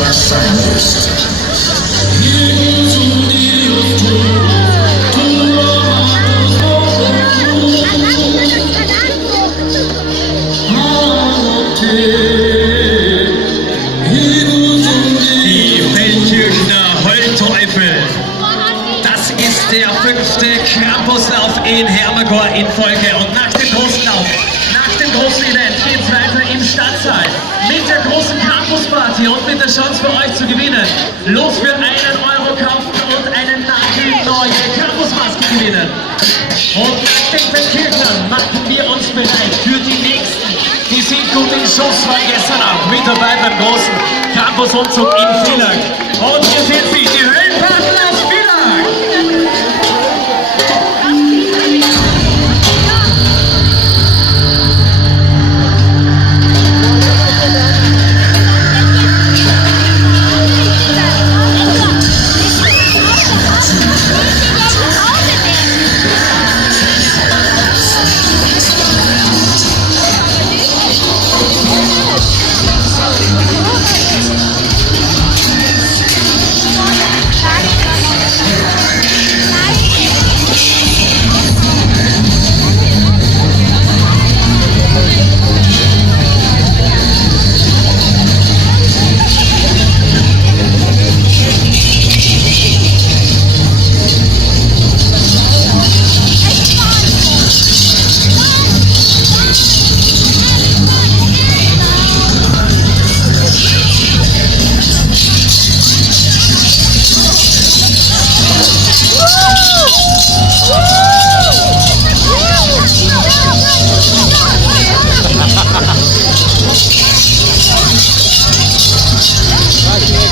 was sein ist. Die Feldkirchner Heulteufel. Das ist der 5. Campuslauf in Hermegor in Folge. Und nach dem großen Lauf, nach dem großen Event geht es weiter im Stadtsaal mit der großen Campusparty und mit der Chance für euch zu gewinnen. Los für €1 kaufen und eine nagelneue Campusmaske gewinnen. Und nach den Feldkirchnern machen wir uns bereit für die nächsten. Die sind gut in Schuss, war gestern Abend mit dabei beim großen Campusumzug in Villach. Und hier sind sie, die Höllenpaten aus Villach.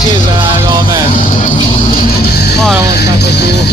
Képzel el, amen. Arra mondták, hogy jó.